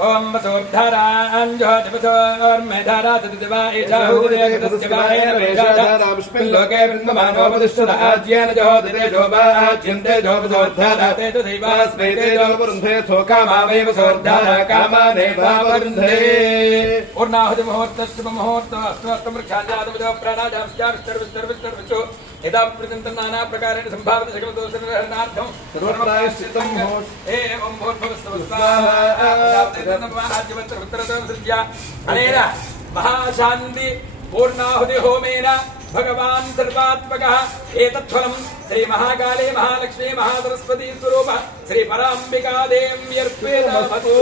ओम वसोर्धाराञ्जोतिपसोर्मेधारा तदिवा एषाहुदिदेवतस्यवायेन वेषादापुष्पिल्लोके बृन्दमानोपदिष्टराज्येन जोदिते जोपाज्यन्ते जोपसोर्धाराते तु दैवास्मै ते जोपरुन्धे सोकामावैव सोर्धारा कामानेवावरुन्धे पूर्णाहुतिमुहूर्तश्रुभमुहूर्तमस्तमस्तमृक्षाजातमुदो प्राणाजांश्चाविस्तर्विस्तर्विस्तर्विस्तर्विचो यदा पर्यन्तं नाना प्रकारेण सम्भावित सकलदोषनिर्हरणार्थं सर्वप्रायश्चित्तं एवं अनेन महाशान्ति पूर्णाहुति होमेन भगवान् सर्वात्मकः एतत्फलं श्री महाकाले महालक्ष्मी महासरस्वती स्वरूप श्री पराम्बिका देव्यर्पेतमस्तु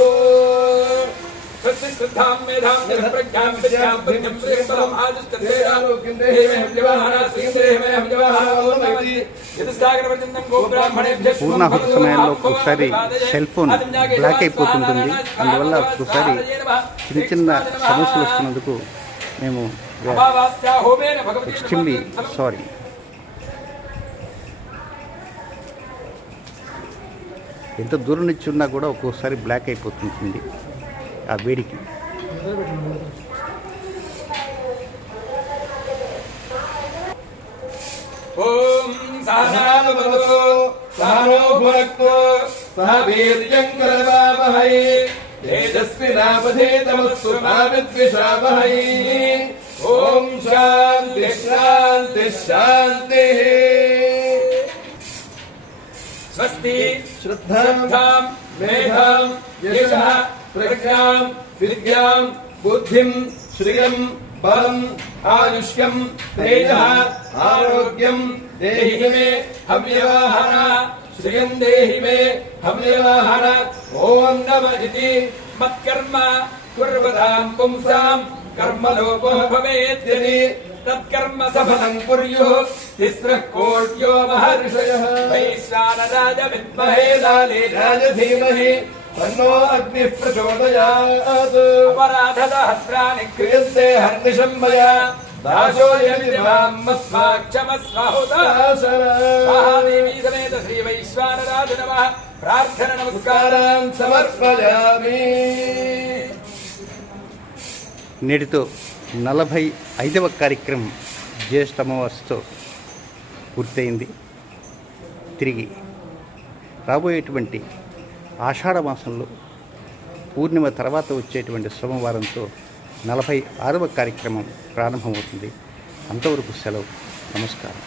श्रद्धां मेधां प्रज्ञां विद्यां बुद्धिं प्रियतरम् आदिष्टदेवालोकिन्दे हेमेहं जवाहरा श्रीदेहेमेहं जवाहरा ओमवति यदसागरपर्यन्तं गोब्राह्मणेभ्यः పూర్ణాహుతి సమయంలో ఒకసారి సెల్ ఫోన్ బ్లాక్ అయిపోతుంటుంది. అందువల్ల ఒకసారి చిన్న చిన్న సమస్యలు వస్తున్నందుకు మేము ఎక్స్ట్రీమ్లీ సారీ. ఎంత దూరం నుంచి ఉన్నా కూడా ఒక్కోసారి బ్లాక్ అయిపోతుంటుంది ఆ వేడికి. ఓం సహనావతు సహనో భునక్తు సహ వీర్యం కరవావహై తేజస్వినావధేతమస్తు మా విద్విషావహై. ఓం శాంతి శాంతి శాంతి. స్వస్తి శ్రద్ధాం మేధాం యశః ప్రజ్ఞాం విద్యాం బుద్ధిం శ్రియం బలం ఆయుష్యం తేజః ఆరోగ్యం దేహి మే హవ్యవహర శ్రియం దేహి మే హవ్యవహర. ఓం నమః ఇతి మత్కర్మ కుర్వతాం పుంసాం కర్మలోపో భవేత్యని తత్కర్మ సఫలం కుర్యుః తిస్రః కోట్యో మహర్షయః. వైశ్వానరాయ విద్మహే లాలేయాయ ధీమహి తన్నో అగ్నిః ప్రచోదయాత్. అపరాధసహస్రాణి క్రియన్తే హర్నిశం మయా దాసోऽయమితి మాం మత్వా క్షమస్వాహుతాశన. మహాదేవీ సమేత శ్రీ వైశ్వానరాయ నమః. ప్రార్థన నమస్కారాన్ సమర్పయామి. నేటితో 45వ కార్యక్రమం జ్యేష్ఠ అమావాస్యతో పూర్తయింది. తిరిగి రాబోయేటువంటి ఆషాఢ మాసంలో పూర్ణిమ తర్వాత వచ్చేటువంటి సోమవారంతో 46వ కార్యక్రమం ప్రారంభమవుతుంది. అంతవరకు సెలవు. నమస్కారం.